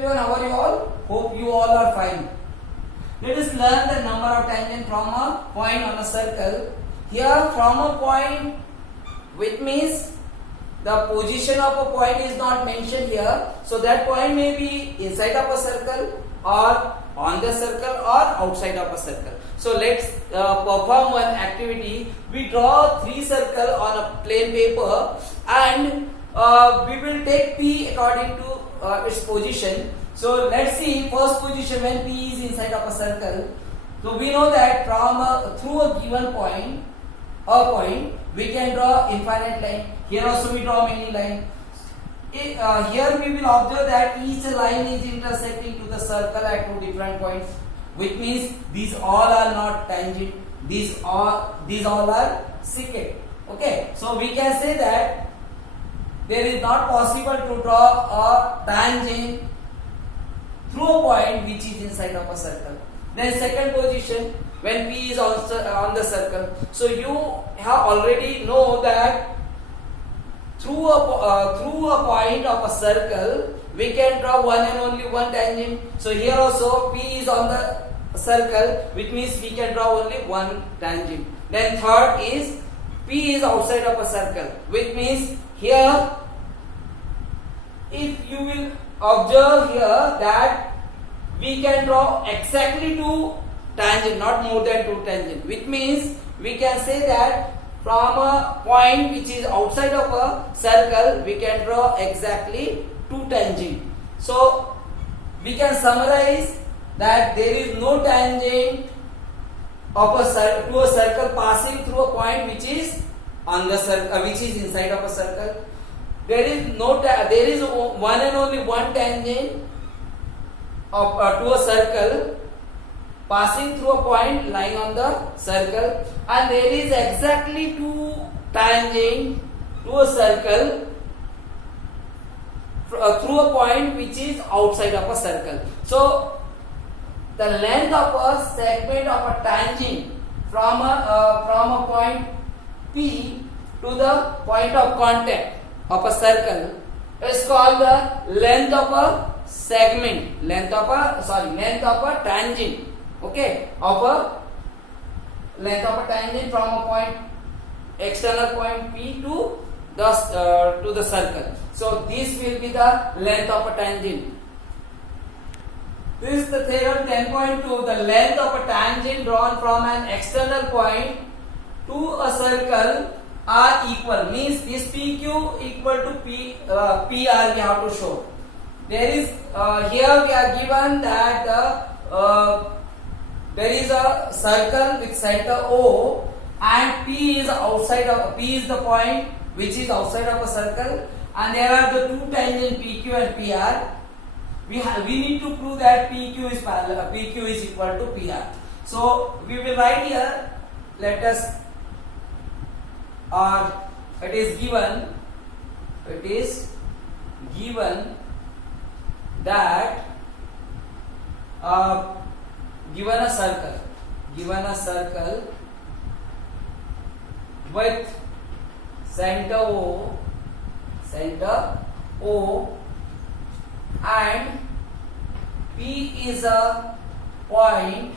everyone, how are you all? Hope you all are fine. Let us learn the number of tangent from a point on a circle. Here from a point, which means the position of a point is not mentioned here. So that point may be inside of a circle or on the circle or outside of a circle. So let's perform one activity. We draw 3 circles on a plain paper and we will take P according to its position. So let's see first position when P is inside of a circle. So we know that from through a given point, we can draw infinite line. Here also we draw many lines. Here we will observe that each line is intersecting to the circle at 2 different points, which means these all are not tangent. These all are secant. Okay, so we can say that there is not possible to draw a tangent through a point which is inside of a circle. Then second position when P is also on the circle. So you have already know that through a point of a circle we can draw one and only one tangent. So here also P is on the circle, which means we can draw only one tangent. Then third is P is outside of a circle, which means here if you will observe here that we can draw exactly 2 tangent, not more than 2 tangent, which means we can say that from a point which is outside of a circle we can draw exactly 2 tangent. So we can summarize that there is no tangent of to a circle passing through a point which is on the circle, which is inside of a circle. There is one and only one tangent of to a circle passing through a point lying on the circle, and there is exactly 2 tangent to a circle through a point which is outside of a circle. So the length of a segment of a tangent from a point P to the point of contact of a circle is called the length of a segment, length of a tangent. Okay, of a length of a tangent from a point, external point P to the circle. So this will be the length of a tangent. This is the theorem 10.2. The length of a tangent drawn from an external point to a circle are equal. Means this PQ equal to PR we have to show. There is here we are given that there is a circle with center O and P is the point which is outside of a circle, and there are the 2 tangent PQ and PR. We need to prove that PQ is parallel, PQ is equal to PR. So we will write here, let us, or it is given that given a circle with center O and P is a point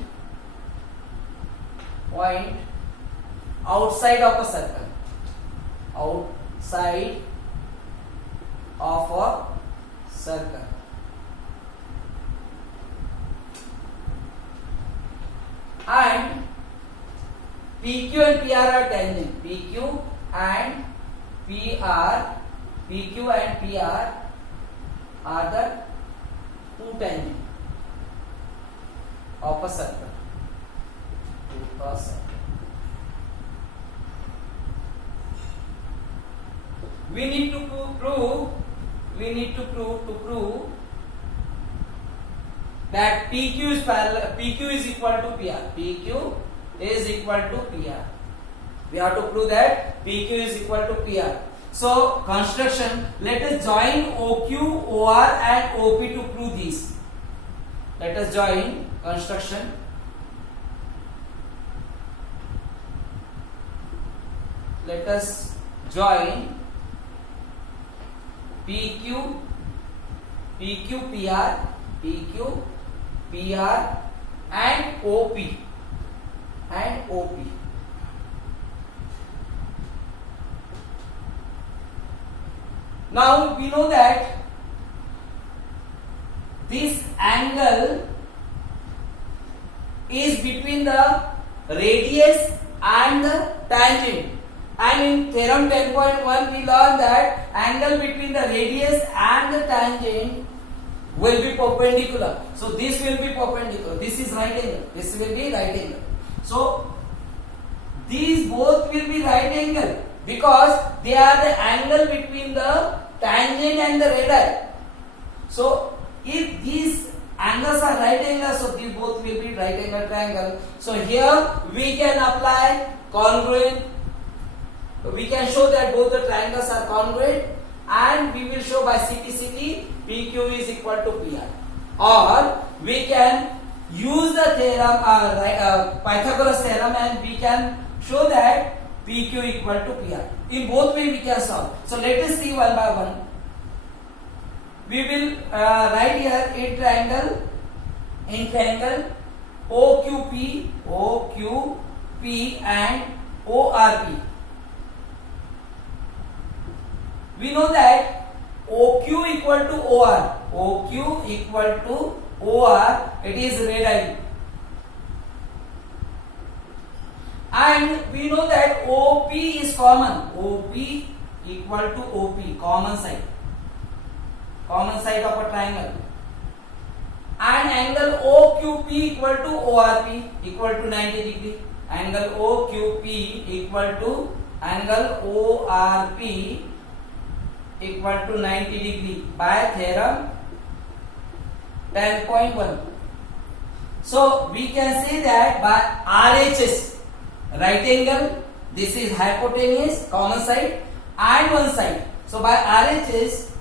outside of a circle, and PQ and PR are tangent. PQ and PR are the 2 tangent of a circle. We need to prove that PQ is equal to PR. PQ is equal to PR. We have to prove that PQ is equal to PR. So construction, let us join OQ, OR and OP to prove this. Let us join construction. Let us join PQ PQ, PR and OP Now we know that this angle is between the radius and the tangent, and in theorem 10.1 we learned that angle between the radius and the tangent will be perpendicular. So this will be perpendicular, this is right angle, this will be right angle. So these both will be right angle because they are the angle between the tangent and the radii. So if these angles are right angles, so these both will be right angle triangle. So here we can apply congruent. We can show that both the triangles are congruent, and we will show by CPCT PQ is equal to PR. Or we can use the theorem, Pythagoras theorem, and we can show that PQ equal to PR. In both way we can solve. So let us see one by one. We will write here in triangle OQP and ORP. We know that OQ equal to OR. OQ equal to OR. It is radii. And we know that OP is common. OP equal to OP, common side of a triangle. And angle OQP equal to ORP equal to 90 degree. Angle OQP equal to angle ORP equal to 90 degree by theorem 10.1. So we can say that by RHS, right angle, this is hypotenuse, common side, and one side. So by RHS,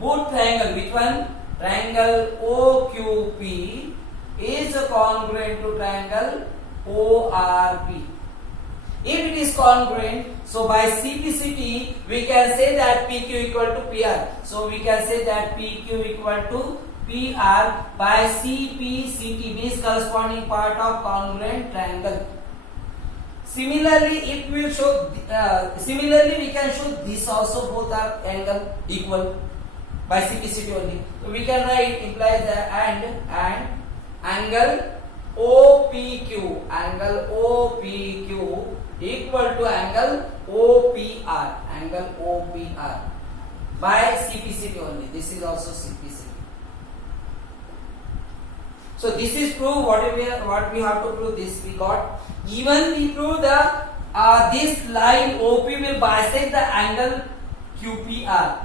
both triangle, which one? Triangle OQP is congruent to triangle ORP. If it is congruent, so by CPCT we can say that PQ equal to PR. So we can say that PQ equal to PR by CPCT, means corresponding part of congruent triangle. Similarly, if we show, similarly we can show this also, both are angle equal by CPCT only. So we can write implies that and angle OPQ equal to angle OPR by CPCT only. This is also CPCT. So this is proof. What we have to prove, this we got. Even we prove the this line OP will bisect the angle QPR.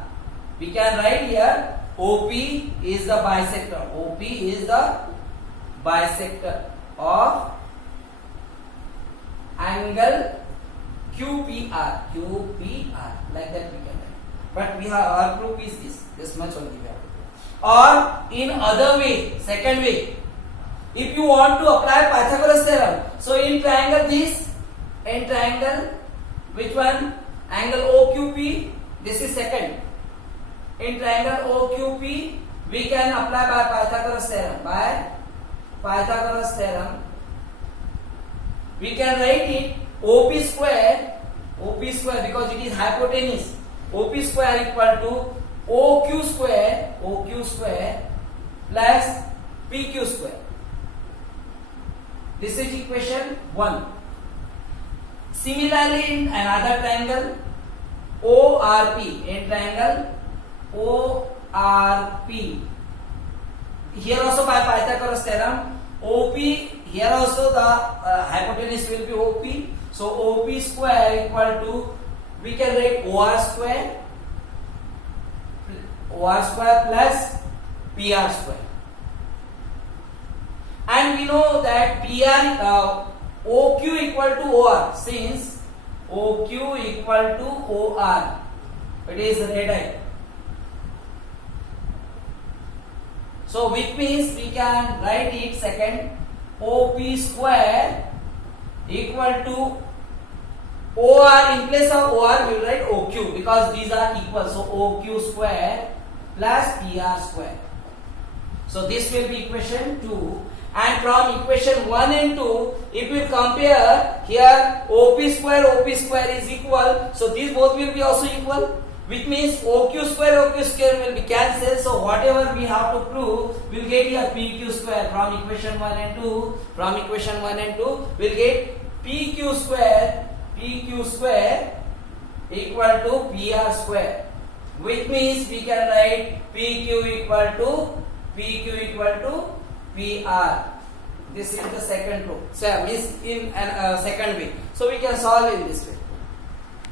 We can write here OP is the bisector. OP is the bisector of angle QPR. Like that we can write. But we have, our proof is this much only we have to prove. Or in other way, second way, if you want to apply Pythagoras theorem, so in triangle which one? Angle OQP, this is second. In triangle OQP, we can apply by Pythagoras theorem. We can write it OP square because it is hypotenuse. OP square equal to OQ square plus PQ square. This is equation 1. Similarly, in another triangle ORP, here also by Pythagoras theorem, OP, here also the hypotenuse will be OP. So OP square equal to, we can write OR square plus PR square. And we know that OQ equal to OR, since OQ equal to OR, it is radii. So which means we can write it second, OP square equal to OR, in place of OR we will write OQ because these are equal. So OQ square plus PR square. So this will be equation 2. And from equation 1 and 2, if we compare here, OP square is equal. So these both will be also equal, which means OQ square will be cancelled. So whatever we have to prove, we'll get here PQ square from equation 1 and 2. From equation 1 and 2, we'll get PQ square equal to PR square, which means we can write PQ equal to PR. This is the second proof. So means in a second way. So we can solve in this way.